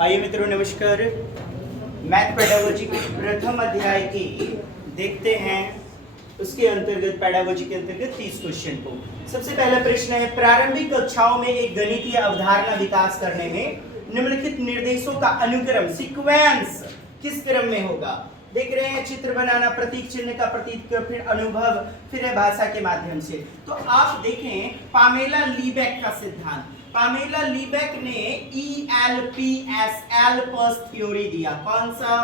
आइए मित्रों, नमस्कार। मैथ पेडागोजी के प्रथम अध्याय की देखते हैं। उसके अंतर्गत पेडागोजी के अंतर्गत 30 क्वेश्चन को। सबसे पहला प्रश्न है, प्रारंभिक कक्षाओं में एक गणितीय अवधारणा विकास करने में निम्नलिखित निर्देशों का अनुक्रम सीक्वेंस किस क्रम में होगा? देख रहे हैं, चित्र बनाना, प्रतीक चिन्ह का प्रतीक, फिर अनुभव, फिर है भाषा के माध्यम से। तो आप देखें, पामेला लीबेक का सिद्धांत, पामेला लीबेक ने ELPS एल्पस थ्योरी दिया। कौन सा?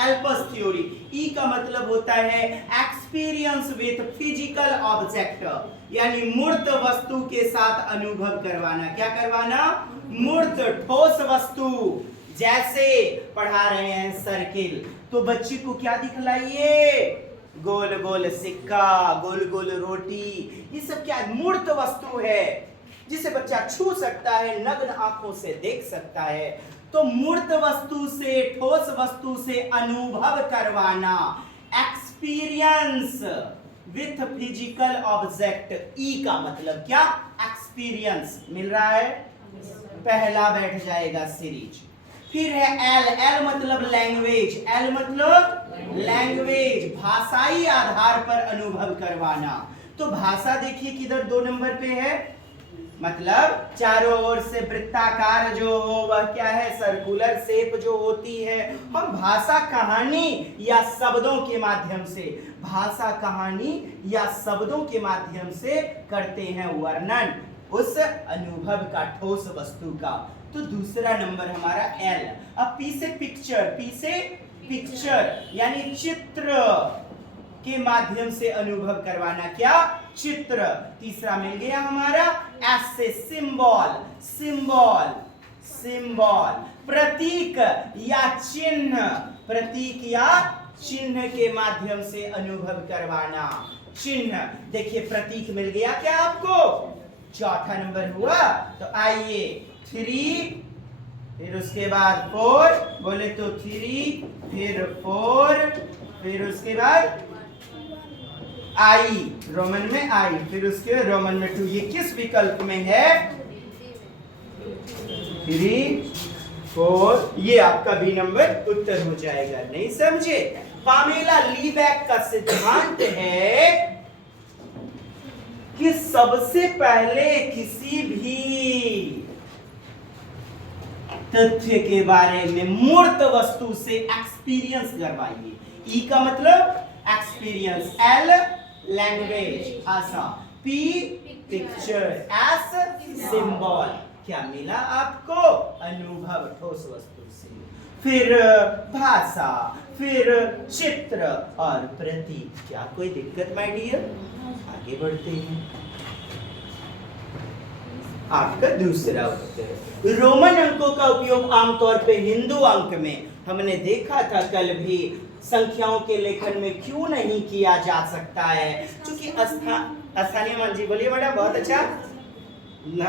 Alps theory. ई का मतलब होता है एक्सपीरियंस विथ फिजिकल ऑब्जेक्ट, यानी मूर्त वस्तु के साथ अनुभव करवाना। क्या करवाना? मूर्त ठोस वस्तु। जैसे पढ़ा रहे हैं सर्किल, तो बच्चे को क्या दिखलाइए? गोल गोल सिक्का, गोल गोल रोटी, ये सब क्या मूर्त वस्तु है जिसे बच्चा छू सकता है, नग्न आंखों से देख सकता है। तो मूर्त वस्तु से, ठोस वस्तु से अनुभव करवाना, एक्सपीरियंस विथ फिजिकल ऑब्जेक्ट। ई का मतलब क्या? एक्सपीरियंस। मिल रहा है? पहला बैठ जाएगा सीरीज। फिर है एल, एल मतलब लैंग्वेज, एल मतलब लैंग्वेज, भाषाई आधार पर अनुभव करवाना। तो भाषा देखिए किधर 2 नंबर पे है, मतलब चारों ओर से वृत्ताकार जो हो वह क्या है? सर्कुलर शेप जो होती है। हम भाषा कहानी या शब्दों के माध्यम से, भाषा कहानी या शब्दों के माध्यम से करते हैं वर्णन उस अनुभव का, ठोस वस्तु का। तो दूसरा नंबर हमारा एल। अब पी से पिक्चर, पी से पिक्चर यानी चित्र के माध्यम से अनुभव करवाना। क्या? चित्र। तीसरा मिल गया हमारा एस से सिंबल, सिंबल, सिंबल, प्रतीक या चिन्ह, प्रतीक या चिन्ह के माध्यम से अनुभव करवाना। चिन्ह देखिए, प्रतीक मिल गया क्या आपको? चौथा नंबर हुआ। तो आइए 3, फिर उसके बाद 4, बोले तो 3, फिर 4, फिर उसके बाद आई, रोमन में आई, फिर उसके रोमन में 2। ये किस विकल्प में है? 3, 4, ये आपका बी नंबर उत्तर हो जाएगा। नहीं समझे? पामेला लीबेक का सिद्धांत है कि सबसे पहले किसी भी तथ्य के बारे में मूर्त वस्तु से एक्सपीरियंस करवाइए। ई का मतलब एक्सपीरियंस, एल लैंग्वेज भाषा, पी पिक्चर, एस सिंबल। क्या मिला आपको? अनुभव ठोस वस्तु से, फिर भाषा, फिर चित्र और प्रतीक। क्या कोई दिक्कत माय डियर? आगे बढ़ते हैं। आपका दूसरा उत्तर, रोमन अंकों का उपयोग आमतौर पे हिंदू अंक में, हमने देखा था कल भी, संख्याओं के लेखन में क्यों नहीं किया जा सकता है? क्योंकि स्थानीय मान, जी बोलिए मैडम, बहुत अच्छा।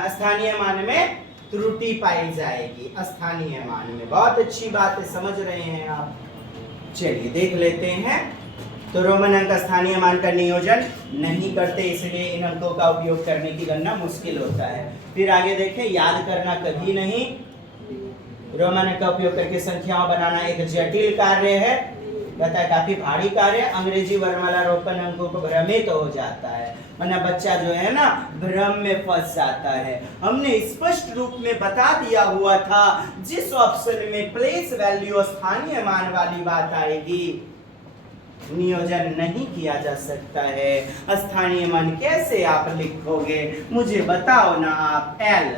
स्थानीय मान में त्रुटि पाई जाएगी, स्थानीय मान में। बहुत अच्छी बात है, समझ रहे हैं आप। चलिए देख लेते हैं। तो रोमन अंक स्थानीय मान का नियोजन नहीं करते, इसलिए इन अंकों का उपयोग करने की गणना मुश्किल होता है। फिर आगे देखें, याद करना कभी नहीं। रोमन अंक का उपयोग करके संख्याओं बनाना एक जटिल कार्य है, कहता है काफी भारी कार्य। अंग्रेजी वर्णमाला रोमन अंकों को भ्रमित हो जाता है, वरना बच्चा जो है ना भ्रम में फंस जाता है। हमने स्पष्ट रूप में बता दिया हुआ था, जिस ऑप्शन में प्लेस वैल्यू स्थानीय मान वाली बात आएगी नियोजन नहीं किया जा सकता है। स्थानीय मान कैसे आप लिखोगे? मुझे बताओ ना आप। एल,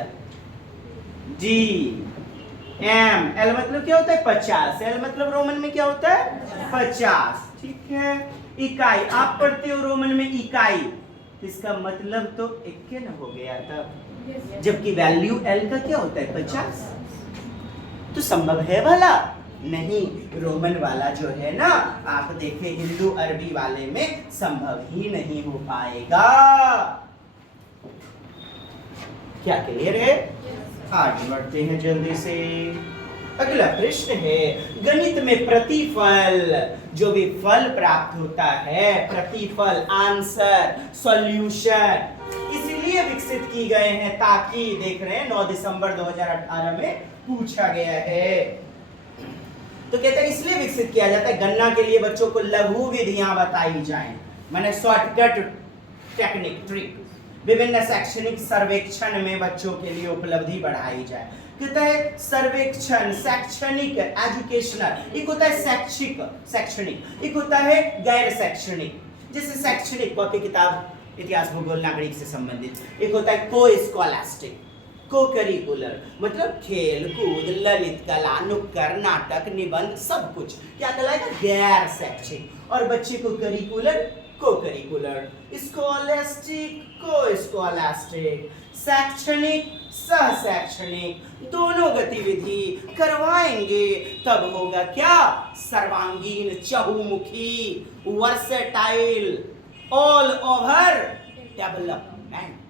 जी, एम। एल मतलब क्या होता है? 50। एल मतलब रोमन में क्या होता है? 50। ठीक है। इकाई, आप पढ़ते हो रोमन में इकाई, इसका मतलब तो इक्केन हो गया था, जबकि वैल्यू एल का क्या होता है? 50। तो संभव है भला? नहीं। रोमन वाला जो है ना, आप देखें हिंदू अरबी वाले में संभव ही नहीं हो पाएगा। क्या क्लियर है? आगे बढ़ते हैं जल्दी से। अगला प्रश्न है, गणित में प्रतिफल, जो भी फल प्राप्त होता है, प्रतिफल, आंसर, सॉल्यूशन, इसलिए विकसित की गए हैं ताकि, देख रहे हैं 9 दिसंबर 2018 में पूछा गया है। तो कहते हैं इसलिए विकसित किया जाता है गणना के लिए बच्चों को लघु विधियां बताई जाएं, माने शॉर्टकट टेक्निक ट्रिक। विभिन्न शैक्षणिक सर्वेक्षण में बच्चों के लिए उपलब्धि बढ़ाई जाए। कहता है सर्वेक्षण शैक्षणिक एजुकेशनल, एक होता है शैक्षिक शैक्षणिक, एक होता है गैर शैक्षणिक। जैसे शैक्षणिक कॉपी किताब इतिहास भूगोल नागरिक से संबंधित, एक होता है को स्कॉलास्टिक को करिकुलर, मतलब खेल कूद ललित कला नुक्कड़ नाटक निबंध सब कुछ क्या कहलाएगा गैर शैक्षिक। और बच्चे को करिकुलर को करिकुलर, स्कॉलास्टिक को स्कॉलास्टिक, शैक्षणिक सह शैक्षणिक दोनों गतिविधि करवाएंगे तब होगा क्या सर्वांगीण चहुमुखी वर्सेटाइल ऑल ओवर डेवलपमेंट।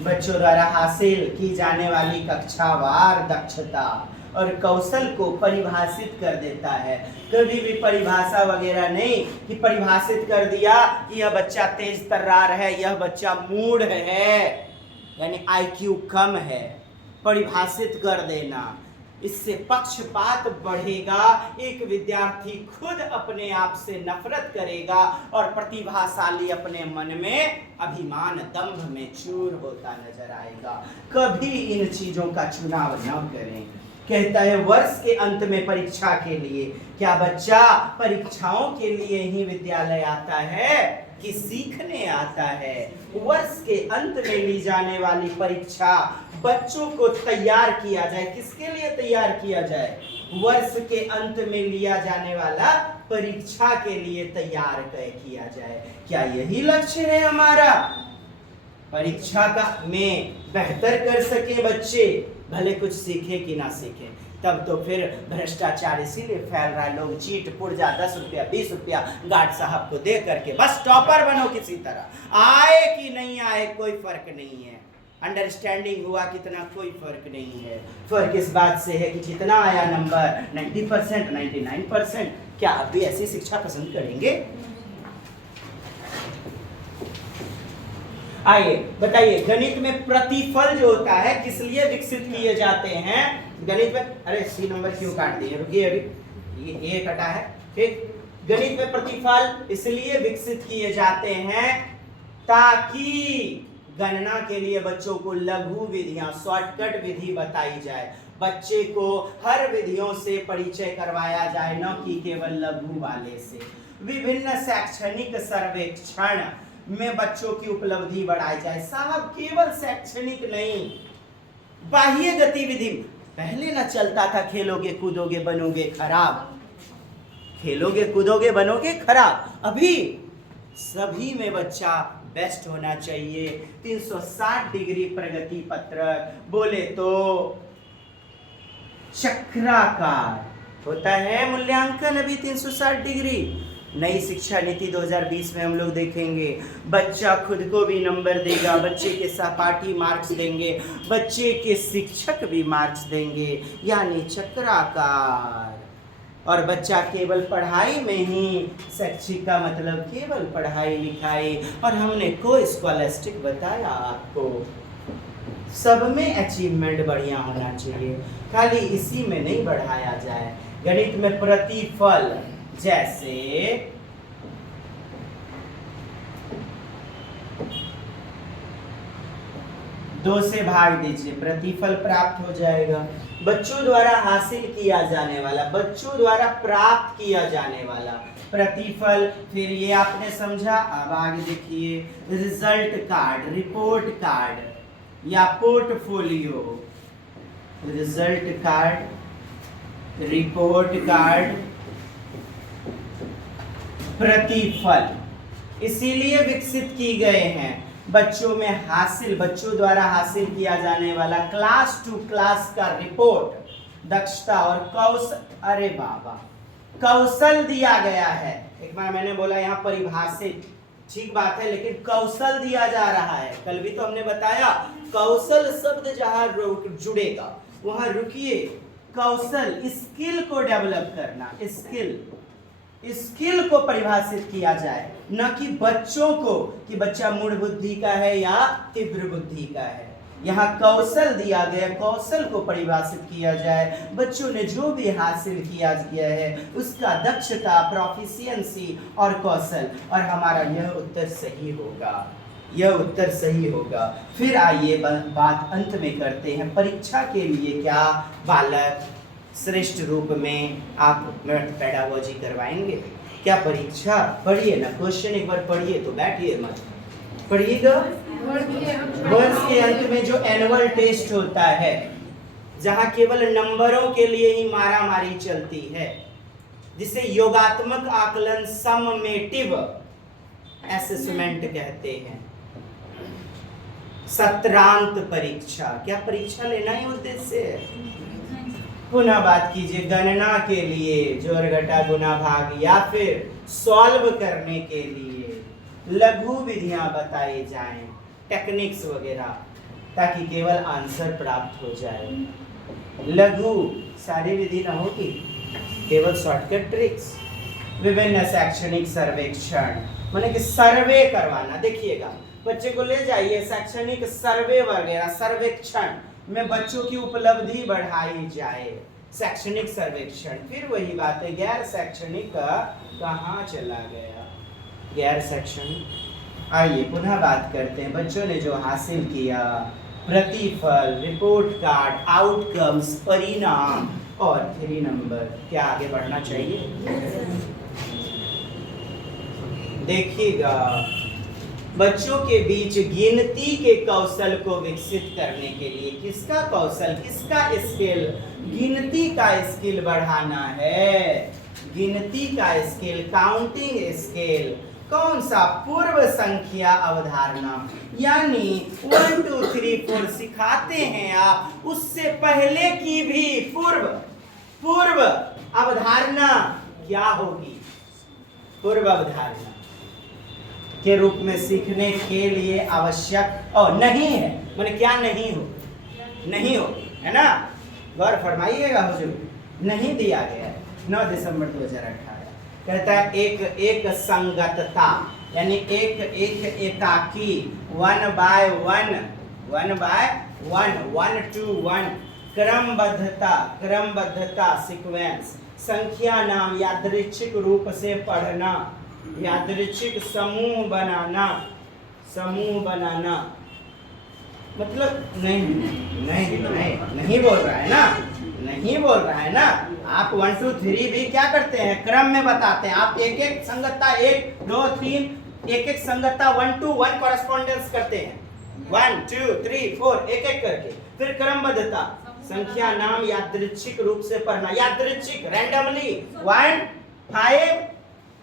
बच्चों द्वारा हासिल की जाने वाली कक्षावार दक्षता और कौशल को परिभाषित कर देता है। कभी भी परिभाषा वगैरह नहीं कि परिभाषित कर दिया कि यह बच्चा तेज तर्रार है, यह बच्चा मूढ़ है, यानी आईक्यू कम है, परिभाषित कर देना। इससे पक्षपात बढ़ेगा, एक विद्यार्थी खुद अपने आप से नफरत करेगा और प्रतिभाशाली अपने मन में अभिमान दंभ में चूर होता नजर आएगा। कभी इन चीजों का चुनाव न करें। कहता है वर्ष के अंत में परीक्षा के लिए, क्या बच्चा परीक्षाओं के लिए ही विद्यालय आता है कि सीखने आता है? वर्ष के अंत में ली जाने वाली परीक्षा बच्चों को तैयार किया जाए। किसके लिए तैयार किया जाए? वर्ष के अंत में लिया जाने वाला परीक्षा के लिए तैयार किया जाए। क्या यही लक्ष्य है हमारा? परीक्षा का में बेहतर कर सके बच्चे, भले कुछ सीखे कि ना सीखे। तब तो फिर भ्रष्टाचार इसीलिए फैल रहा है। लोग चीट पुर्जा 10 रुपया 20 रुपया गार्ड साहब को दे करके बस टॉपर बनो, किसी तरह आए कि नहीं आए कोई फर्क नहीं है। अंडरस्टैंडिंग हुआ कितना कोई फर्क नहीं है। फर्क इस बात से है कि कितना आया नंबर, 90% 99%। क्या आप भी ऐसी शिक्षा पसंद करेंगे? आइए बताइए, गणित में प्रतिफल जो होता है किस लिए विकसित किए जाते हैं? गणित में, अरे सी नंबर क्यों काट दिए, रुकिए अभी ये कटा है। ठीक, गणित में प्रतिफल इसलिए विकसित किए जाते हैं ताकि गणना के लिए बच्चों को लघु विधियां शॉर्टकट विधि बताई जाए, बच्चे को हर विधियों से परिचय करवाया जाए, न कि केवल लघु वाले से। विभिन्न शैक्षणिक सर्वेक्षण में बच्चों की उपलब्धि बढ़ाई जाए। साहब केवल शैक्षणिक नहीं, बाह्य गतिविधि पहले ना चलता था, खेलोगे कूदोगे बनोगे खराब, खेलोगे कूदोगे बनोगे खराब। अभी सभी में बच्चा बेस्ट होना चाहिए। 360 डिग्री प्रगति पत्रक, बोले तो चक्राकार होता है मूल्यांकन अभी 360 डिग्री। नई शिक्षा नीति 2020 में हम लोग देखेंगे, बच्चा खुद को भी नंबर देगा, बच्चे के सहपाठी मार्क्स देंगे, बच्चे के शिक्षक भी मार्क्स देंगे, यानी चक्राकार। और बच्चा केवल पढ़ाई में ही, शैक्षिक का मतलब केवल पढ़ाई लिखाई। और हमने को स्कॉलास्टिक बताया आपको, सब में अचीवमेंट बढ़िया होना चाहिए, खाली इसी में नहीं बढ़ाया जाए। गणित में प्रतिफल, जैसे दो से भाग दीजिए, प्रतिफल प्राप्त हो जाएगा। बच्चों द्वारा हासिल किया जाने वाला, बच्चों द्वारा प्राप्त किया जाने वाला प्रतिफल, फिर ये आपने समझा। अब आगे देखिए, रिजल्ट कार्ड, रिपोर्ट कार्ड या portfolio. Result card, report card, प्रतिफल इसीलिए विकसित की गए हैं बच्चों में हासिल, बच्चों द्वारा हासिल किया जाने वाला क्लास टू क्लास का रिपोर्ट, दक्षता और कौशल। अरे बाबा, कौशल दिया गया है। एक बार मैंने बोला यहाँ परिभाषित, ठीक बात है, लेकिन कौशल दिया जा रहा है। कल भी तो हमने बताया कौशल शब्द जहां जुड़ेगा वहां रुकिए। कौशल, स्किल को डेवलप करना, स्किल को परिभाषित किया जाए, न कि बच्चों को कि बच्चा मूढ़ बुद्धि का है या तीव्र बुद्धि का है। यहाँ कौशल दिया गया, कौशल को परिभाषित किया जाए, बच्चों ने जो भी हासिल किया गया है उसका दक्षता, प्रोफिशिएंसी और कौशल, और हमारा यह उत्तर सही होगा, यह उत्तर सही होगा। फिर आइए बात अंत में करते हैं, परीक्षा के लिए क्या बालक श्रेष्ठ रूप में आप पेडागोजी करवाएंगे? क्या परीक्षा? पढ़िए ना, क्वेश्चन एक बार पढ़िए, तो बैठिए मत, पढ़िएगा। वर्ष के अंत में जो एनुअल टेस्ट होता है, जहां केवल नंबरों के लिए ही मारामारी चलती है, जिसे योगात्मक आकलन, सममेटिव असेसमेंट कहते हैं, सत्रांत परीक्षा, क्या परीक्षा लेना ही उद्देश्य है? पुनः बात कीजिए, गणना के लिए जोड़ घटा गुना भाग या फिर सॉल्व करने के लिए लघु विधियां बताई जाएं, टेक्निक्स वगैरह, ताकि केवल आंसर प्राप्त हो जाए। लघु सारी विधि ना होगी, केवल शॉर्टकट ट्रिक्स। विभिन्न शैक्षणिक सर्वेक्षण, माने कि सर्वे करवाना। देखिएगा, बच्चे को ले जाइए शैक्षणिक सर्वे वगैरह, सर्वेक्षण में बच्चों की उपलब्धि बढ़ाई जाए, शैक्षणिक सर्वेक्षण। फिर वही बात है, गैर शैक्षणिक कहाँ चला गया? गैर शैक्षणिक। आइए पुनः बात करते हैं, बच्चों ने जो हासिल किया, प्रतिफल, रिपोर्ट कार्ड, आउटकम्स, परिणाम और 3 नंबर। क्या आगे बढ़ना चाहिए? देखिएगा, बच्चों के बीच गिनती के कौशल को विकसित करने के लिए, किसका कौशल, किसका स्किल? गिनती का स्किल बढ़ाना है, गिनती का स्किल, काउंटिंग स्किल। कौन सा? पूर्व संख्या अवधारणा, यानी 1 2 3 4 सिखाते हैं आप, उससे पहले की भी पूर्व अवधारणा क्या होगी? पूर्व अवधारणा के रूप में सीखने के लिए आवश्यक और नहीं है, माने क्या नहीं हो? नहीं हो, है ना? गौर फरमाइएगा हुजूर, नहीं दिया गया है। 9 दिसंबर 2018 कहता है एक संगतता, यानी एक एकाकी, 1 by 1 1 to 1, क्रमबद्धता सीक्वेंस, संख्या नाम यादृच्छिक रूप से पढ़ना, यादृच्छिक समूह बनाना। मतलब नहीं बोल रहा है ना, नहीं बोल रहा है ना। आप 1 2 3 भी क्या करते हैं? क्रम में बताते हैं। आप एक संगतता 1 2 3, एक संगतता 1 to 1 कॉरेस्पॉन्डेंस करते हैं, 1 2 3 4 एक करके। फिर क्रमबद्धता, संख्या नाम यादृच्छिक रूप से पढ़ना, यादृच्छिक, रैंडमली, 1 5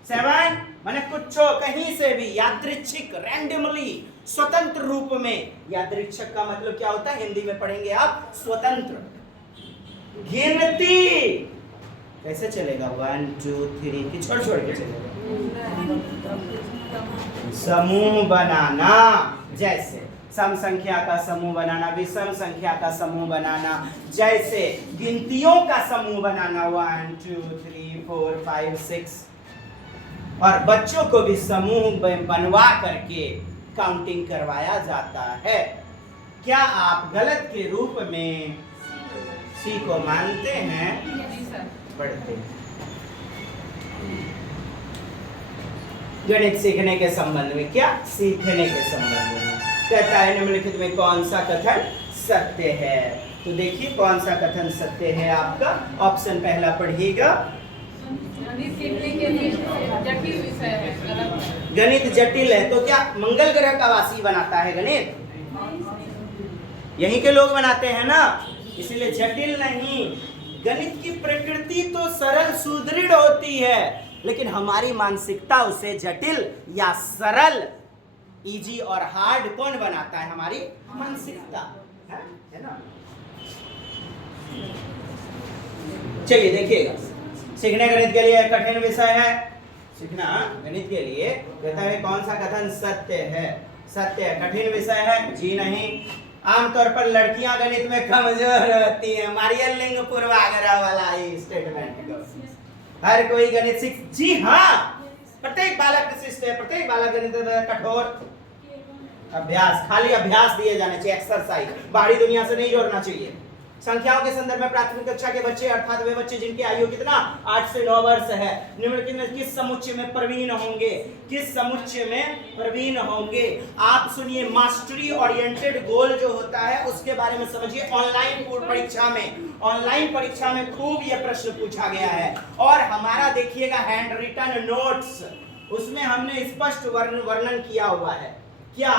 7, माने कुछ कहीं से भी, यादृच्छिक, रैंडमली, स्वतंत्र रूप में। यादृच्छिक का मतलब क्या होता है? हिंदी में पढ़ेंगे आप, स्वतंत्र। गिनती कैसे चलेगा? 1 2 3 की छोड़ के चलेगा। समूह बनाना, जैसे सम संख्या का समूह बनाना, विषम संख्या का समूह बनाना, जैसे गिनतियों का समूह बनाना, 1 2 3 4 5 6। और बच्चों को भी समूह बनवा करके काउंटिंग करवाया जाता है। क्या आप गलत के रूप में सी को मानते हैं? पढ़ते हैं। गणित सीखने के संबंध में, क्या सीखने के संबंध में कहता है, निम्नलिखित में कौन सा कथन सत्य है? तो देखिए कौन सा कथन सत्य है आपका। ऑप्शन पहला पढ़िएगा, गणित सीखने के लिए जटिल विषय है। गणित जटिल है, तो क्या मंगल ग्रह का वासी बनाता है गणित? यहीं के लोग बनाते हैं ना, इसलिए जटिल नहीं। गणित की प्रकृति तो सरल सुदृढ़ होती है, लेकिन हमारी मानसिकता उसे जटिल या सरल, इजी और हार्ड कौन बनाता है? हमारी मानसिकता है ना। चलिए देखिएगा, सीखने गणित के लिए कठिन विषय है, सीखना गणित के लिए कहता है कौन सा कथन सत्य है? सत्य है, कठिन विषय है जी नहीं। आमतौर पर लड़कियां गणित में कमजोर होती हैं, मारियल लिंग पूर्वाग्रह वाला ही स्टेटमेंट को हर कोई गणित सीख, जी हाँ, प्रत्येक बालक शिष्ट है, प्रत्येक बालक गणित कठोर। अभ्यास, खाली अभ्यास दिए जाने चाहिए, एक्सरसाइज, बाहरी दुनिया से नहीं जोड़ना चाहिए। संख्याओं के संदर्भ में प्राथमिक कक्षा के बच्चे अर्थात वे बच्चे जिनकी आयु कितना 8 से 9 वर्ष है, निम्नलिखित में किस समुच्चय में प्रवीण होंगे? किस समुच्चय में प्रवीण होंगे? आप सुनिए, मास्टरी ओरिएंटेड गोल जो होता है उसके बारे में समझिए। ऑनलाइन परीक्षा में खूब यह प्रश्न पूछा गया है। और हमारा देखिएगा हैंड रिटन नोट्स, उसमें हमने स्पष्ट वर्णन किया हुआ है। क्या?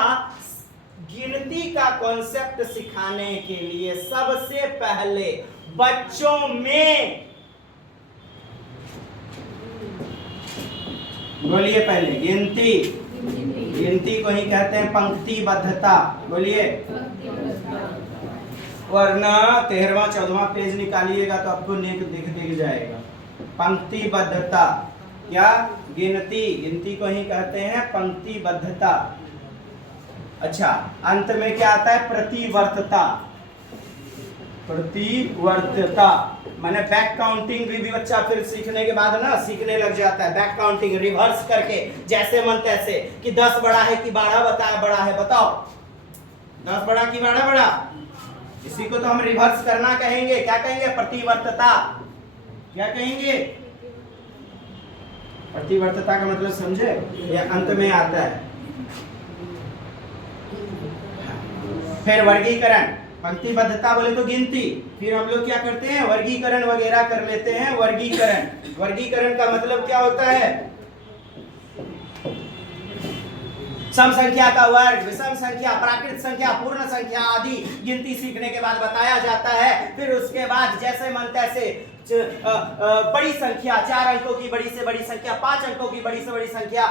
गिनती का कॉन्सेप्ट सिखाने के लिए सबसे पहले बच्चों में, बोलिए पहले, गिनती को ही कहते हैं पंक्तिबद्धता। बोलिए, वरना 13वां 14वां पेज निकालिएगा तो आपको दिख जाएगा। पंक्तिबद्धता क्या? गिनती को ही कहते हैं पंक्तिबद्धता। अच्छा, अंत में क्या आता है? प्रतिवर्तता माने बैक काउंटिंग भी बच्चा फिर सीखने के बाद ना सीखने लग जाता है। बैक काउंटिंग रिवर्स करके, जैसे मन तैसे, कि 10 बड़ा है कि 12 बड़ा है, बताओ 10 बड़ा कि 12 बड़ा? इसी को तो हम रिवर्स करना कहेंगे। क्या कहेंगे? प्रतिवर्तता। क्या कहेंगे? प्रतिवर्तता का मतलब समझे? यह अंत में आता है। फिर वर्गीकरण, पंक्तिबद्धता बोले तो गिनती, फिर हम लोग क्या करते हैं? वर्गीकरण वगैरह कर लेते हैं। वर्गीकरण का मतलब क्या होता है? सम संख्या का वर्ग, विषम संख्या, प्राकृत संख्या, पूर्ण संख्या आदि गिनती सीखने के बाद बताया जाता है। फिर उसके बाद जैसे मन तैसे बड़ी संख्या, 4 अंकों की बड़ी से बड़ी संख्या, 5 अंकों की बड़ी से बड़ी संख्या,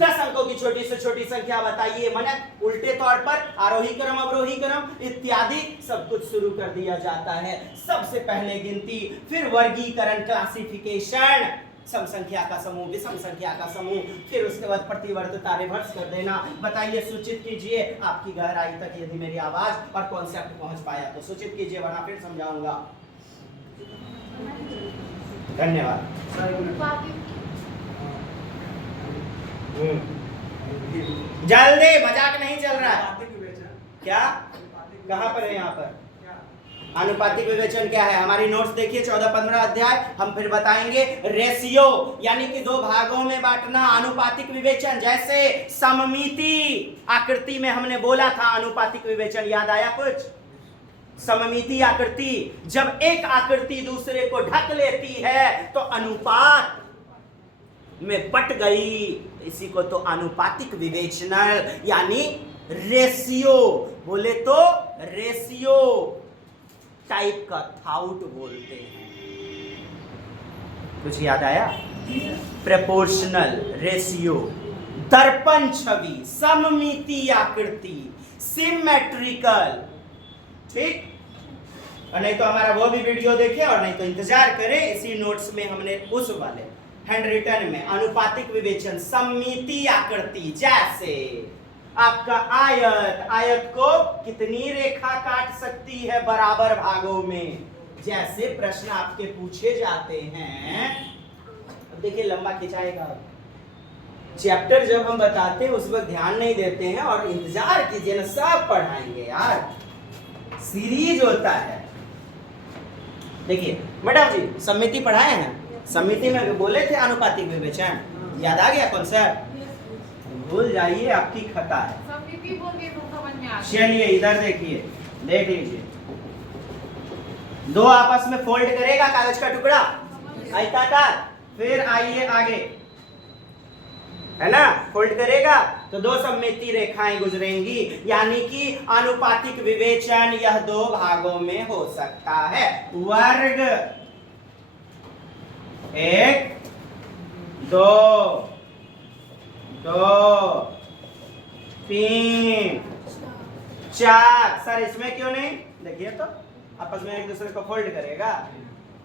10 अंकों की छोटी से छोटी संख्या बताइए, माने उल्टे तौर पर आरोही क्रम, अवरोही क्रम इत्यादि सब कुछ शुरू कर दिया जाता है। सबसे पहले गिनती, फिर वर्गीकरण, क्लासिफिकेशन, सम संख्या का समूह, विषम संख्या का समूह, फिर उसके बाद प्रतिवर्तता, रिवर्स कर देना। बताइए, सूचित कीजिए आपकी गहराई तक यदि मेरी आवाज और कॉन्सेप्ट पहुंच पाया तो सूचित कीजिए, वरना फिर समझाऊंगा। धन्यवाद। जल्दी, मजाक नहीं चल रहा है। क्या? कहां पर है? यहाँ पर आनुपातिक विवेचन क्या है? हमारी नोट्स देखिए 14-15 अध्याय, हम फिर बताएंगे। रेशियो यानी कि 2 भागों में बांटना, आनुपातिक विवेचन। जैसे सममिति आकृति में हमने बोला था आनुपातिक विवेचन, याद आया कुछ? सममिति आकृति, जब एक आकृति दूसरे को ढक लेती है तो अनुपात में बट गई, इसी को तो आनुपातिक विवेचन यानी रेशियो, बोले तो रेशियो टाइप का थाउट बोलते हैं। कुछ याद आया? प्रोपोर्शनल, रेशियो, दर्पण छवि, सममिति आकृति, सिमेट्रिकल। ठीक? और नहीं तो हमारा वो भी वीडियो देखें, और नहीं तो इंतजार करें, इसी नोट्स में हमने उस वाले हैंड रिटन में अनुपातिक विवेचन, सममिति आकृति, जैसे आपका आयत को कितनी रेखा काट सकती है बराबर भागों में, जैसे प्रश्न आपके पूछे जाते हैं। अब देखिए, लंबा खिंचाएगा चैप्टर, जब हम बताते हैं उस वक्त ध्यान नहीं देते हैं, और इंतजार कीजिए ना, सब पढ़ाएंगे यार, सीरीज होता है। देखिए मैडम जी, सममिति पढ़ाए हैं, समिति में बोले थे आनुपातिक विवेचन, याद आ गया कॉन्सेप्ट? भूल जाइए, आपकी खता है। चलिए इधर देखिए, देख लीजिए, 2 आपस में फोल्ड करेगा कागज का टुकड़ा आयताकार, फिर आइए आगे, है ना, फोल्ड करेगा तो 2 सममिति रेखाएं गुजरेंगी, यानी कि आनुपातिक विवेचन यह 2 भागों में हो सकता है। वर्ग 1 2 2 3 4। सर इसमें क्यों नहीं? देखिए तो आपस में एक दूसरे को फोल्ड करेगा।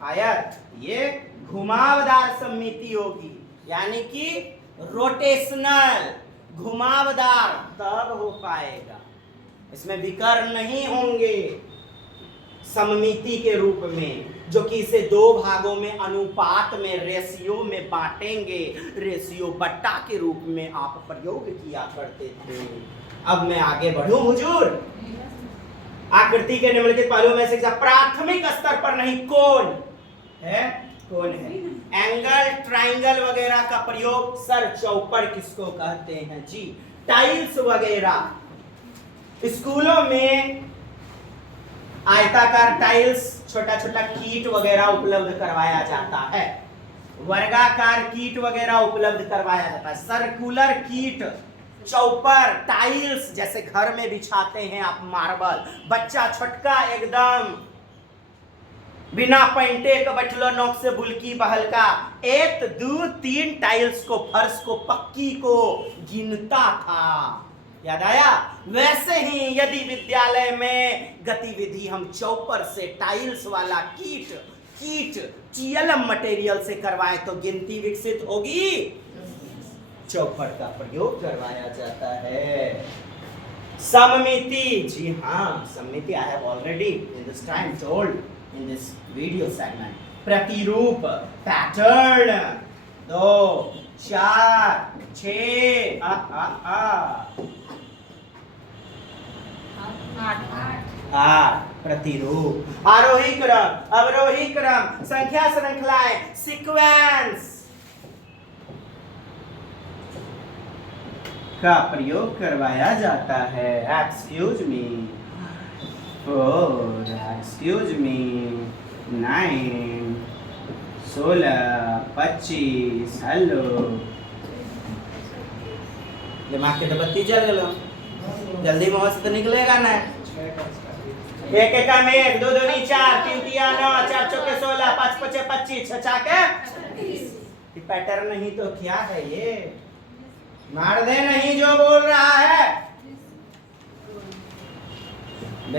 आयत ये घुमावदार सममिति होगी, यानी कि रोटेशनल, घुमावदार, तब हो पाएगा, इसमें विकर्ण नहीं होंगे। सममिति के रूप में, जो कि इसे दो भागों में अनुपात में रेशियो में बांटेंगे, रेशियो बट्टा के रूप में आप प्रयोग किया करते थे। अब मैं आगे बढ़ूं हुजूर। आकृति के निम्नलिखित पहलुओं में से प्राथमिक स्तर पर नहीं कोण है, कौन है, एंगल, ट्रायंगल वगैरह का प्रयोग, सर चौपर किसको कहते हैं जी, टाइल्स वगैरह। स्कूलों में आयताकार टाइल्स, छोटा छोटा कीट वगैरह उपलब्ध करवाया जाता है, वर्गाकार कीट वगैरह उपलब्ध करवाया जाता है, सर्कुलर कीट, चौपर, टाइल्स जैसे घर में बिछाते हैं आप मार्बल, बच्चा छोटका एकदम बिना पैंटे के बैठलो नोक से बुलकी बहलका 1 2 3 टाइल्स को, फर्श को, पक्की को गिनता था। याद आया? वैसे ही यदि विद्यालय में गतिविधि हम चौपर से, टाइल्स वाला कीट टीएलएम मटेरियल से करवाएं तो गिनती विकसित होगी। चौपर का प्रयोग करवाया जाता है। सममिति, जी हाँ, सममिति I have already in this time told in this video segment। प्रतिरूप, पैटर्न, 2 4 6 8 प्रतिरूप, आरोही क्रम, अवरोही क्रम, संख्या श्रृंखलाएं, सीक्वेंस का प्रयोग करवाया जाता है। Excuse me, 4 excuse me, 9 16 25 hello, दिमाग के तो बत्ती जल गलो, जल्दी मुंह से तो निकलेगा ना। 1 1 में 1 2 2 4 3 3 9 4 चौके 16 5 5 25 6 6 के पैटर्न नहीं तो क्या है ये, मार दे नहीं जो बोल रहा है।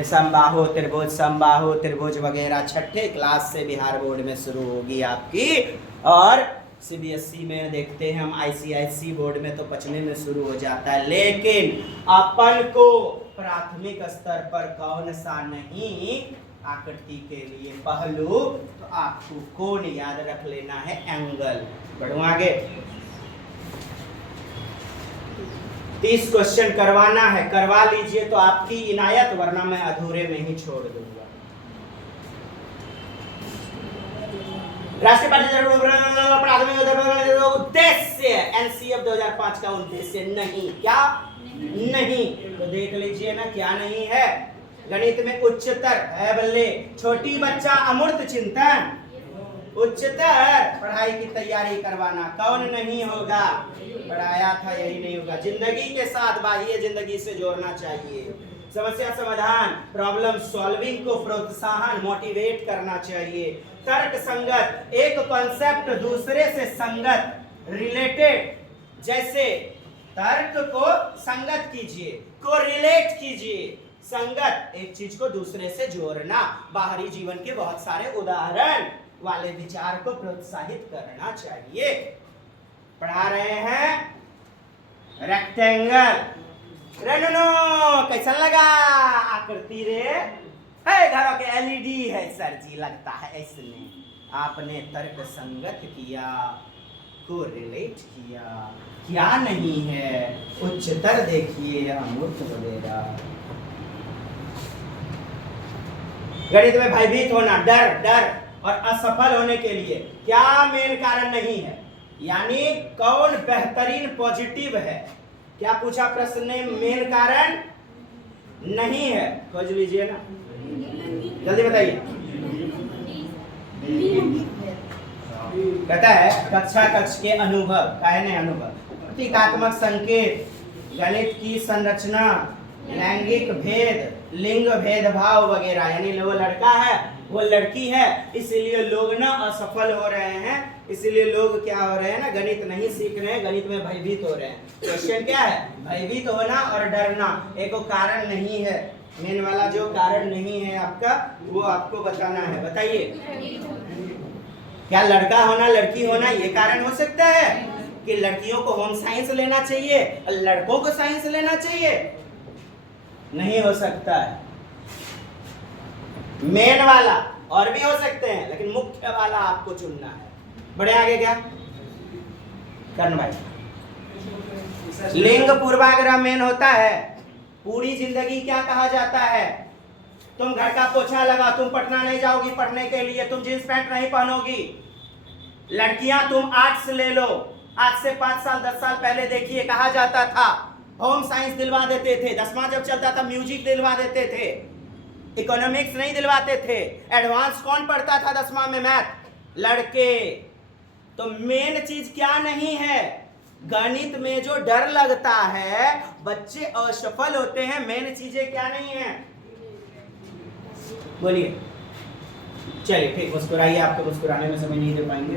समबाहु, त्रिभुज, समबाहु, त्रिभुज वगैरह छठे क्लास से बिहार बोर्ड में शुरू होगी आपकी, और सीबीएसई में देखते हैं हम, आईसीआईसी बोर्ड में तो 5वें में शुरू हो जाता है। लेकिन अपन को प्राथमिक स्तर पर कौन सा नहीं, आकृति के लिए पहलू, तो आपको कोण याद रख लेना है, एंगल। बढ़ो आगे, 30 क्वेश्चन करवाना है, करवा लीजिए तो आपकी इनायत, वरना मैं अधूरे में ही छोड़ दूंगा। राष्ट्रीय प्राथमिक उद्देश्य, एनसीएफ 2005 का उद्देश्य नहीं, क्या नहीं, तो देख लीजिए ना क्या नहीं है। गणित में उच्चतर है बल्ले, छोटी बच्चा अमूर्त चिंतन, उच्चतर पढ़ाई की तैयारी करवाना, कौन नहीं होगा, पढ़ाया था यही नहीं होगा। जिंदगी के साथ बाह्य जिंदगी से जोड़ना चाहिए, समस्या समाधान, प्रॉब्लम सॉल्विंग को प्रोत्साहन, मोटिवेट करना चाहिए। तर्क संगत, एक कॉन्सेप्ट दूसरे से संगत, रिलेटेड, जैसे तर्क को संगत कीजिए, को रिलेट कीजिए, संगत एक चीज को दूसरे से जोड़ना, बाहरी जीवन के बहुत सारे उदाहरण वाले विचार को प्रोत्साहित करना चाहिए। पढ़ा रहे हैं रेक्टेंगल, रेनो कैसा लगा आकृति रे, है घरों के एलईडी है सर जी, लगता है इसमें आपने तर्क संगत किया, को रिलेट किया, क्या नहीं है, उच्चतर देखिए, अमूर्त वगैरह। गणित में भयभीत होना, डर और असफल होने के लिए क्या मेन कारण नहीं है, यानी कौन बेहतरीन पॉजिटिव है, क्या पूछा प्रश्न ने, मेन कारण नहीं है, खोज लीजिए ना, जल्दी बताइए। कहता है कक्षा कक्ष के अनुभव, काहे अनुभव, प्रतीकात्मक संकेत, गणित की संरचना, लैंगिक भेद, लिंग भेदभाव वगैरह, यानी वो लड़का है वो लड़की है, इसलिए लोग ना असफल हो रहे हैं, इसलिए लोग क्या हो रहे हैं ना, गणित नहीं सीख रहे हैं, गणित में भयभीत हो रहे हैं। क्वेश्चन क्या है, भयभीत होना और डरना, एक कारण नहीं है, मेन वाला जो कारण नहीं है आपका वो आपको बताना है। बताइए, क्या लड़का होना लड़की होना ये कारण हो सकता है कि लड़कियों को होम साइंस लेना चाहिए और लड़कों को साइंस लेना चाहिए? नहीं हो सकता है। मेन वाला, और भी हो सकते हैं लेकिन मुख्य वाला आपको चुनना है। बड़े आगे क्या कर्ण भाई, लिंग पूर्वाग्रह मेन होता है। पूरी जिंदगी क्या कहा जाता है, तुम घर का पोछा लगा, तुम पटना नहीं जाओगी पढ़ने के लिए, तुम जींस पैंट नहीं पहनोगी। लड़कियां तुम आर्ट्स ले लो, आज से 5 साल 10 साल पहले देखिए कहा जाता था होम साइंस दिलवा देते थे, 10वां जब चलता था म्यूजिक दिलवा देते थे, इकोनॉमिक्स नहीं दिलवाते थे। एडवांस कौन पढ़ता था 10वां में, मैथ, लड़के। तो मेन चीज क्या नहीं है, गणित में जो डर लगता है बच्चे असफल होते हैं, मेन चीजें क्या नहीं है, बोलिए। चलिए ठीक, मुस्कुराइए, आपको मुस्कुराने में समय नहीं दे पाएंगे।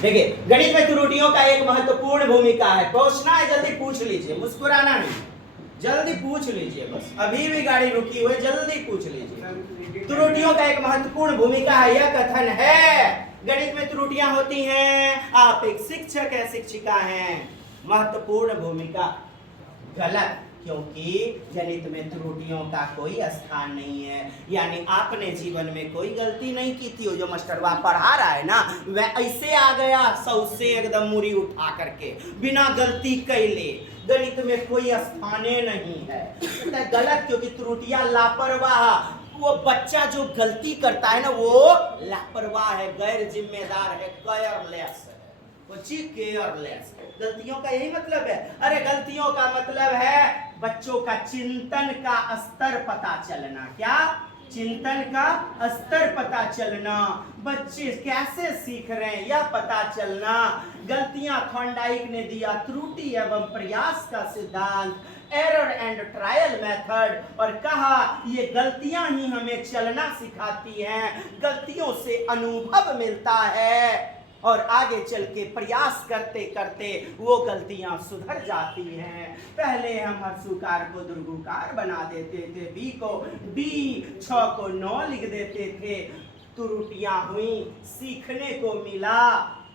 देखिए गणित में त्रुटियों का एक महत्वपूर्ण भूमिका है। पूछना है जल्दी पूछ लीजिए, मुस्कुराना नहीं, जल्दी पूछ लीजिए, बस अभी भी गाड़ी रुकी हुई, जल्दी पूछ लीजिए। त्रुटियों का एक महत्वपूर्ण भूमिका है, यह कथन है गणित में त्रुटियां होती हैं, आप एक शिक्षक है शिक्षिका हैं, महत्वपूर्ण भूमिका। गलत, क्योंकि गणित में त्रुटियों का कोई स्थान नहीं है। यानी आपने जीवन में कोई गलती नहीं की थी, जो मास्टरवा पढ़ा रहा है ना वह ऐसे आ गया 100 से एकदम मुरी उठा करके बिना गलती कैले। गणित में कोई स्थान नहीं है, गलत, क्योंकि त्रुटियां लापरवाह, वो बच्चा जो गलती करता है ना वो लापरवाह है, गैर जिम्मेदार है, केयरलेस है, वो चीज केयरलेस। गलतियों का यही मतलब है। अरे गलतियों का मतलब है बच्चों का चिंतन का स्तर पता चलना। क्या? चिंतन का स्तर पता चलना, बच्चे कैसे सीख रहे हैं यह पता चलना। गलतियां थॉर्नडाइक ने दिया त्रुटि एवं प्रयास का सिद्धांत, एरर एंड ट्रायल मेथड, और कहा ये गलतियां ही हमें चलना सिखाती हैं, गलतियों से अनुभव मिलता है और आगे चल के प्रयास करते करते वो गलतियां सुधर जाती हैं। पहले हम हर्षुकार को दुर्गुकार बना देते थे, बी को डी, 6 को 9 लिख देते थे। त्रुटियां हुई, सीखने को मिला,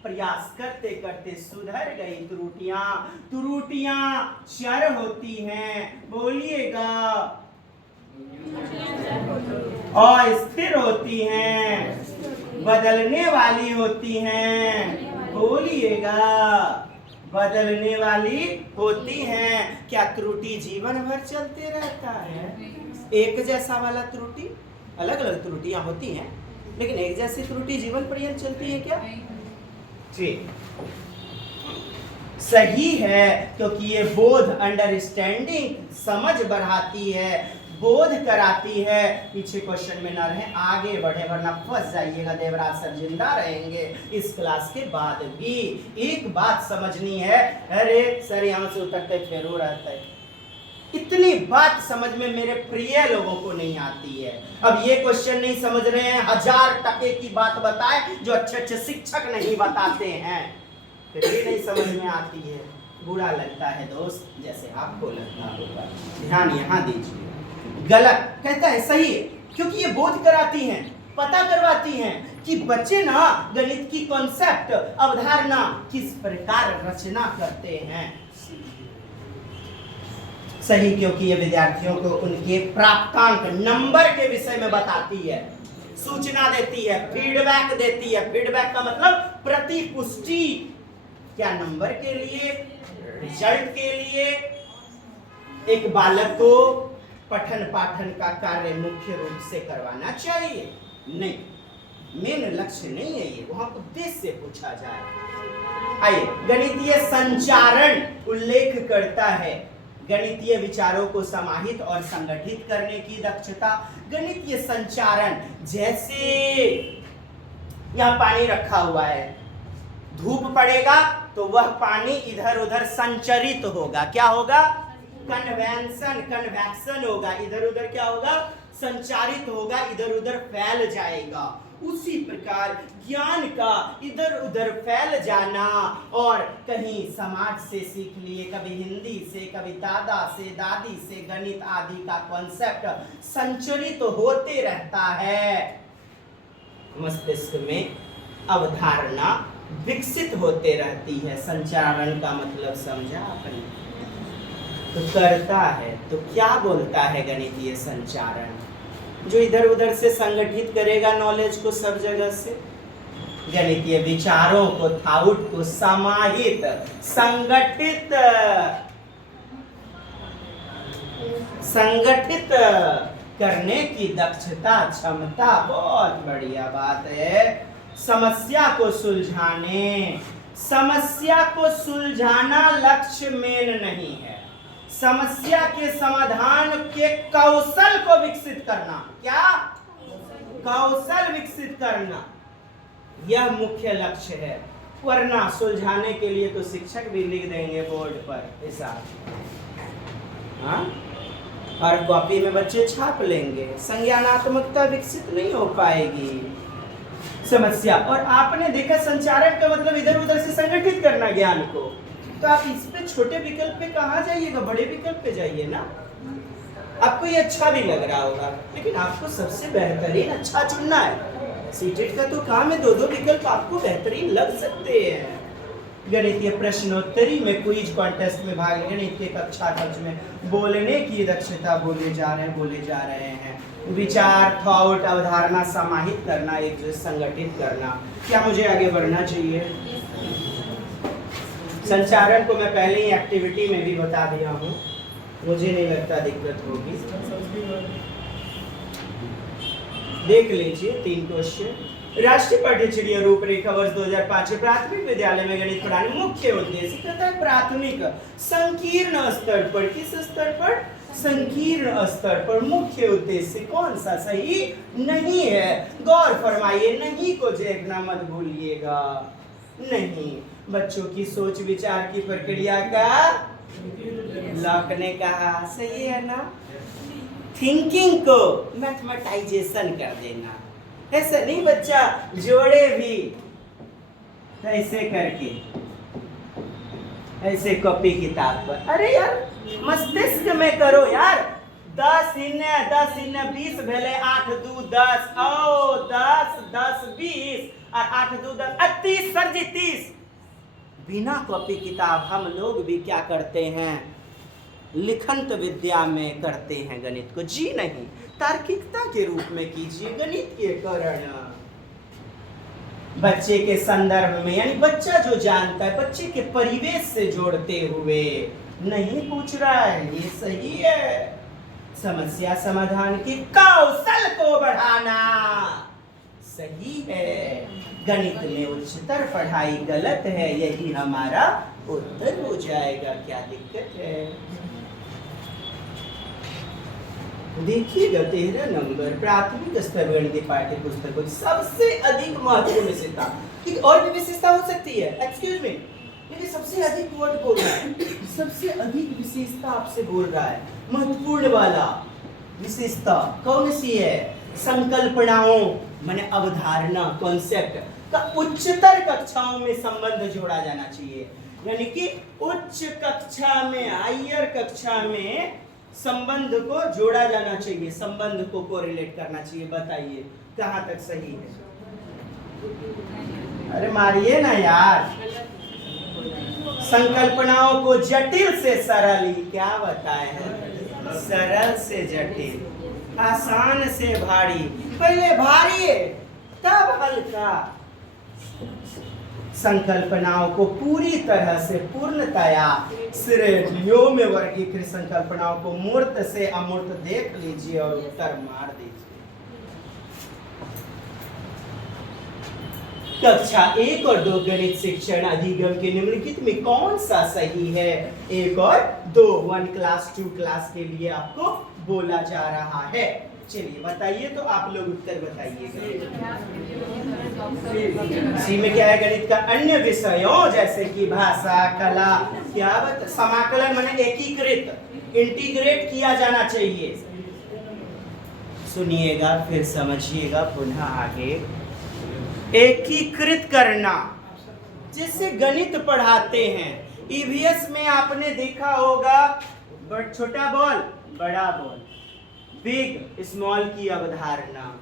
प्रयास करते करते सुधर गई त्रुटियां। त्रुटियां चर होती हैं, बोलिएगा, अस्थिर होती हैं, बदलने वाली होती हैं, बोलिएगा, बदलने वाली होती हैं। क्या त्रुटि जीवन भर चलते रहता है? एक जैसा वाला त्रुटि, अलग अलग त्रुटियां होती हैं लेकिन एक जैसी त्रुटि जीवन पर्यंत चलती है क्या? ठीक, सही है, क्योंकि ये बोध, अंडरस्टैंडिंग, समझ बढ़ाती है, बोध कराती है। पीछे क्वेश्चन में न रहे, आगे बढ़े वरना फंस जाइएगा। देवराज सर जिंदा रहेंगे इस क्लास के बाद भी। एक बात समझनी है, अरे सर यहाँ से उतरते फिर रहता है, इतनी बात समझ में मेरे प्रिय लोगों को नहीं आती है। अब ये क्वेश्चन नहीं समझ रहे हैं, 1000 की बात बताए जो अच्छे अच्छे शिक्षक नहीं बताते हैं, फिर भी नहीं समझ में आती है। बुरा लगता है दोस्त, जैसे आपको लगता होगा। ध्यान यहाँ दीजिए, गलत कहता है सही है, क्योंकि ये बोध कराती हैं, पता करवाती हैं कि बच्चे ना गणित की कॉन्सेप्ट, अवधारणा किस प्रकार रचना करते हैं। सही, क्योंकि ये विद्यार्थियों को उनके प्राप्तांक, नंबर के विषय में बताती है, सूचना देती है, फीडबैक देती है। फीडबैक का मतलब प्रतिपुष्टि, क्या नंबर के लिए, रिजल्ट के लिए। एक बालक को पठन पाठन का कार्य मुख्य रूप से करवाना चाहिए? नहीं, मेन लक्ष्य नहीं है ये, वहां उद्देश्य से पूछा जाए। आइए, गणितीय संचारण उल्लेख करता है गणितीय विचारों को समाहित और संगठित करने की दक्षता। गणितीय संचारण, जैसे यहां पानी रखा हुआ है, धूप पड़ेगा तो वह पानी इधर उधर संचरित होगा। क्या होगा? कन्वेक्शन होगा, इधर उधर क्या होगा? संचारित होगा, इधर उधर फैल जाएगा। उसी प्रकार ज्ञान का इधर उधर फैल जाना, और कहीं समाज से सीख लिए, कभी हिंदी से, कभी दादा से, दादी से, गणित आदि का कॉन्सेप्ट संचरित होते रहता है। मस्तिष्क में अवधारणा विकसित होते रहती है। संचारण का मतलब समझा आपने? तो करता है, तो क्या बोलता है गणितीय संचारण? जो इधर उधर से संगठित करेगा नॉलेज को सब जगह से, गणितीय विचारों को, थाउट को समाहित, संगठित करने की दक्षता, क्षमता, बहुत बढ़िया बात है। समस्या को सुलझाना लक्ष्य मेन नहीं है, समस्या के समाधान के कौशल को विकसित करना, क्या कौशल विकसित करना, यह मुख्य लक्ष्य है। वरना सुलझाने के लिए तो शिक्षक भी लिख देंगे बोर्ड पर हिसाब, हाँ, और कॉपी में बच्चे छाप लेंगे, संज्ञानात्मकता विकसित नहीं हो पाएगी। समस्या, और आपने देखा संचारण का मतलब इधर उधर से संगठित करना ज्ञान को, तो आप इस पे छोटे विकल्प पे कहाँ जाइएगा, बड़े विकल्प पे जाइए ना। आपको ये अच्छा भी लग रहा होगा, लेकिन आपको सबसे बेहतरीन अच्छा चुनना है। सीटेट का तो काम है, दो विकल्प आपको बेहतरीन लग सकते हैं। गणितीय प्रश्नोत्तरी में, क्विज कॉन्टेस्ट में भाग लेने के कक्षा कक्ष में बोलने की दक्षता बोले जा रहे हैं। विचार, थॉट, अवधारणा समाहित करना, एक जो संगठित करना। क्या मुझे आगे बढ़ना चाहिए? संचारण को मैं पहले ही एक्टिविटी में भी बता दिया हूँ, मुझे नहीं लगता दिक्कत होगी। देख लीजिए 3 क्वेश्चन। राष्ट्रीय पाठ्यचर्या रूपरेखा वर्ष 2005 प्राथमिक विद्यालय में गणित पढ़ाने मुख्य उद्देश्य कहता है प्राथमिक संकीर्ण स्तर पर, किस स्तर पर? संकीर्ण स्तर पर। मुख्य उद्देश्य कौन सा सही नहीं है? गौर फरमाइए, नहीं को देखना मत भूलिएगा। नहीं, बच्चों की सोच विचार की प्रक्रिया का लॉक ने कहा सही है ना, थिंकिंग को मैथमेटाइजेशन कर देना। ऐसा नहीं बच्चा जोड़े भी ऐसे करके, ऐसे कॉपी किताब पर, अरे यार मस्तिष्क में करो यार। 10 इन्ने 20 भेले, 8 2 10, ओ 10 10 20 और 8 2 10 30 सर जी 30। बिना कॉपी किताब हम लोग भी क्या करते हैं, लिखंत विद्या में करते हैं गणित को। जी नहीं, तार्किकता के रूप में कीजिए गणित के कारण, बच्चे के संदर्भ में, यानी बच्चा जो जानता है बच्चे के परिवेश से जोड़ते हुए। नहीं पूछ रहा है, ये सही है। समस्या समाधान के कौशल को बढ़ाना सही है। गणित में उच्चतर पढ़ाई गलत है, यही हमारा उत्तर हो जाएगा। क्या दिक्कत है? देखिएगा 13 नंबर प्राथमिक स्तर गणितीय पाठ्य पुस्तक सबसे अधिक महत्वपूर्ण विशेषता। और भी विशेषता हो सकती है, एक्सक्यूज मी, लेकिन सबसे अधिक वर्ड बोल रहा है, सबसे अधिक विशेषता आपसे बोल रहा है। महत्वपूर्ण वाला विशेषता कौन सी है? संकल्पनाओं माने अवधारणा, कॉन्सेप्ट का उच्चतर कक्षाओं में संबंध जोड़ा जाना चाहिए। यानी कि उच्च कक्षा में, हायर कक्षा में संबंध को जोड़ा जाना चाहिए, संबंध को कोरिलेट करना चाहिए। बताइए कहाँ तक सही है? अरे मारिए ना यार। संकल्पनाओं को जटिल से सरल, क्या बताए हैं? सरल से जटिल, आसान से भारी, पहले भारी तब हल्का। संकल्पनाओं को पूरी तरह से पूर्णतया श्रेणियों में वर्गीकृत संकल्पनाओं को मूर्त से अमूर्त देख लीजिए और उत्तर मार दीजिए। कक्षा 1 और 2 गणित शिक्षण अधिगम के निम्नलिखित में कौन सा सही है? 1 और 2, 1 क्लास 2 क्लास के लिए आपको बोला जा रहा है। चलिए बताइए, तो आप लोग उत्तर बताइएगा। सी में क्या है? गणित का अन्य विषयों जैसे कि भाषा, कला, क्या समाकलन माने एकीकृत, इंटीग्रेट किया जाना चाहिए। सुनिएगा फिर समझिएगा पुनः आगे। एकीकृत करना, जिससे गणित पढ़ाते हैं। ईवीएस में आपने देखा होगा छोटा बॉल बड़ा बॉल, बिग स्मॉल की अवधारणा।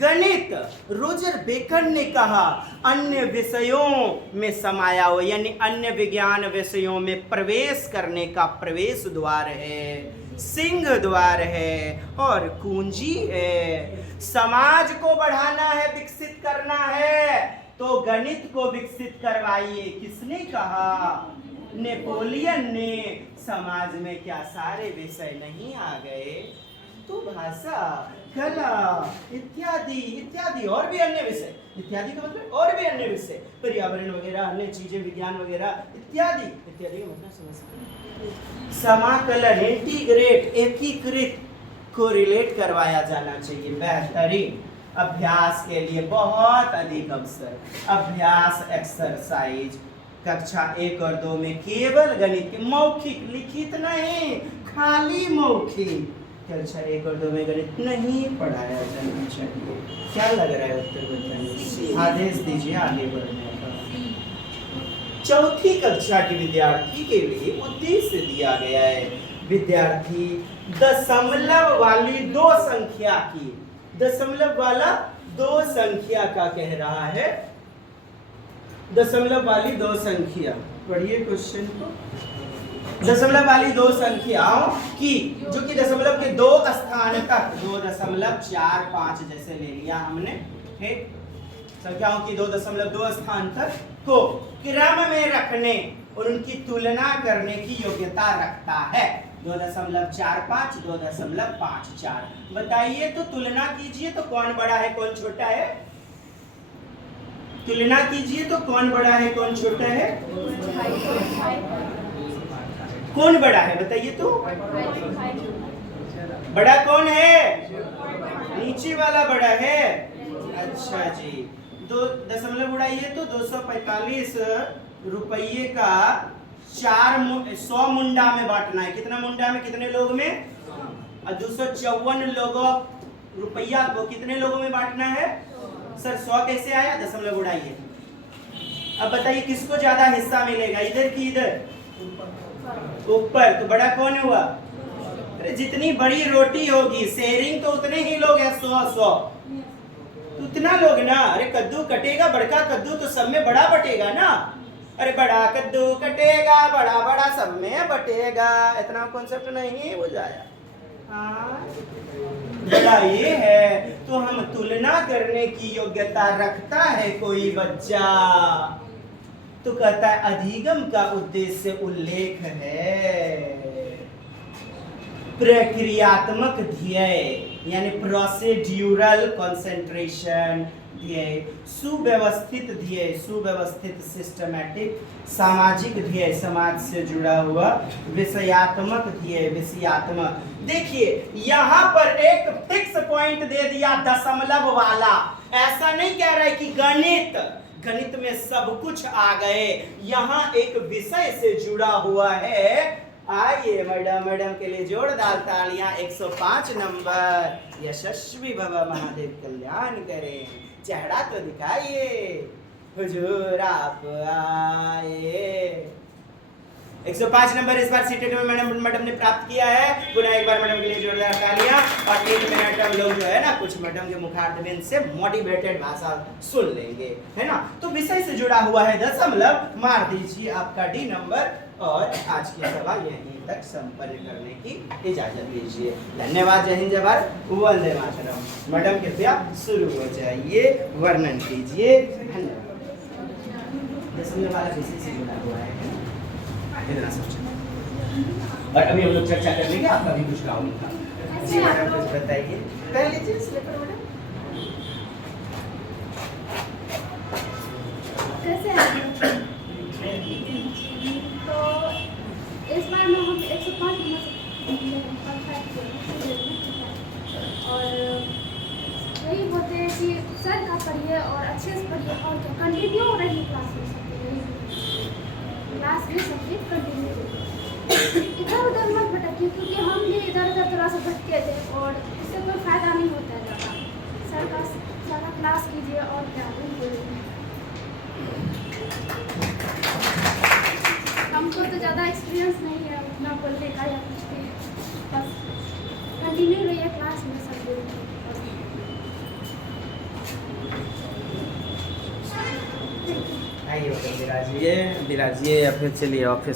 गणित रोजर बेकन ने कहा अन्य विषयों में समाया हो, यानी अन्य विज्ञान विषयों में प्रवेश करने का प्रवेश द्वार है। सिंह द्वार है और कुंजी है। समाज को बढ़ाना है, विकसित करना है, तो गणित को विकसित करवाइए। किसने कहा? नेपोलियन ने। समाज में क्या सारे विषय नहीं आ गए? तो भाषा, कला इत्यादि इत्यादि और भी अन्य विषय, इत्यादि का मतलब और भी अन्य विषय, पर्यावरण वगैरह, अन्य चीजें, विज्ञान वगैरह इत्यादि इत्यादि का मतलब समझते हैं। समाकलन, इंटीग्रेट, एकीकृत को रिलेट करवाया जाना चाहिए। बेहतरीन अभ्यास के लिए बहुत अधिक अवसर, अभ्यास एक्सरसाइज कक्षा 1 और 2 में केवल गणित के मौखिक, लिखित नहीं, खाली मौखिक। कक्षा 1 और 2 में गणित नहीं पढ़ाया जाना चाहिए। क्या लग रहा है उत्तर बताइए? आदेश दीजिए आगे बढ़ने का। चौथी कक्षा के विद्यार्थी के लिए उद्देश्य दिया गया है। विद्यार्थी दशमलव वाली 2 संख्या की, दशमलव वाला 2 संख्या का कह रहा है। दशमलव वाली 2 संख्या, पढ़िए क्वेश्चन को। दशमलव वाली 2 संख्याओं की, जो कि दशमलव के 2 स्थान तक 2.45 जैसे ले लिया हमने, ठीक। संख्याओं की 2.2 स्थान तक को क्रम में रखने और उनकी तुलना करने की योग्यता रखता है। 2.45, 2.54। बताइए तो, तुलना कीजिए तो कौन बड़ा है कौन छोटा है? तुलना कीजिए तो कौन बड़ा है कौन छोटा है? कौन बड़ा है बताइए तो? बड़ा कौन है? नीचे वाला बड़ा है। अच्छा जी, 2 दशमलव उड़ाइए तो 245 रुपये का 100 मुंडा में बांटना है। कितना मुंडा में, कितने लोग में? और 254 लोगों रुपया को कितने लोगों में बांटना है? सर 100 कैसे आया? दशमलव उड़ाइए। अब बताइए किसको ज्यादा हिस्सा मिलेगा, इधर की इधर? ऊपर। तो बड़ा कौन हुआ? अरे जितनी बड़ी रोटी होगी, शेयरिंग तो उतने ही लोग हैं, 100 तो उतना लोग ना। अरे कद्दू कटेगा, बड़का कद्दू तो सब में बड़ा बटेगा ना। अरे बड़ा कद्दू कटेगा, बड़ा बड़ा सब में बटेगा। इतना कॉन्सेप्ट नहीं बुझाया? हाँ, बड़ा ये है तो हम तुलना करने की योग्यता रखता है कोई बच्चा, तो कहता है अधिगम का उद्देश्य उल्लेख है। प्रक्रियात्मक ध्येय यानी प्रोसीड्यूरल कंसंट्रेशन ध्येय, सुव्यवस्थित ध्येय, सुव्यवस्थित सिस्टमैटिक, सामाजिक ध्येय, समाज से जुड़ा हुआ, विषयात्मक ध्येय, विषयात्मक। देखिए यहाँ पर एक फिक्स पॉइंट दे दिया दशमलव वाला। ऐसा नहीं कह रहा है कि गणित में सब कुछ आ गए, यहाँ एक विषय से जुड़ा हुआ है। आइए मैडम के लिए जोरदार तालियां। 105 नंबर, यशस्वी भव महादेव कल्याण करें। चेहरा तो दिखाइए, हुजूर आप आए। 105 नंबर इस बार सीटेट में मैडम ने प्राप्त किया है। पुनः एक बार मैडम के लिए जोरदार तालियां। और 1 मिनट हम लोग जो है ना कुछ मैडम के मुखारबिंद से मोटिवेटेड भाषा सुन लेंगे, है ना। तो विषय से जुड़ा हुआ है दशमलव, मार दीजिए आपका डी नंबर। और आज की सभा यहीं तक संपन्न करने की इजाजत दीजिए। धन्यवाद। जय हिंद, जय भारत, वंदे मातरम। मैडम कृपया शुरू हो जाइए, वर्णन कीजिए। धन्यवाद। दशमलव वाला विषय से जुड़ा हुआ है, इतना सोचें। और अभी हम लोग चर्चा कर लेंगे, आपका भी कुछ काम था। जी मैडम कुछ बताइए। पहले चीज लेकर मैडम कैसे तो इस बार में हम 105 और यही बोलते हैं कि सर का पढ़िए और अच्छे से पढ़िए और कंटिन्यू रहिए क्लास में, क्लास में सब्जेक्ट कंटिन्यू इधर उधर मत भटकिए, क्योंकि हम भी इधर उधर थोड़ा सा भटके थे और इससे कोई फायदा नहीं होता है ज़्यादा। सर का क्लास कीजिए और क्या हमको तो ज़्यादा एक्सपीरियंस नहीं है उतना बोलने का या कुछ भी, बस कंटिन्यू रहिए क्लास में सब लोग। आइए विराजिए या फिर चलिए ऑफिस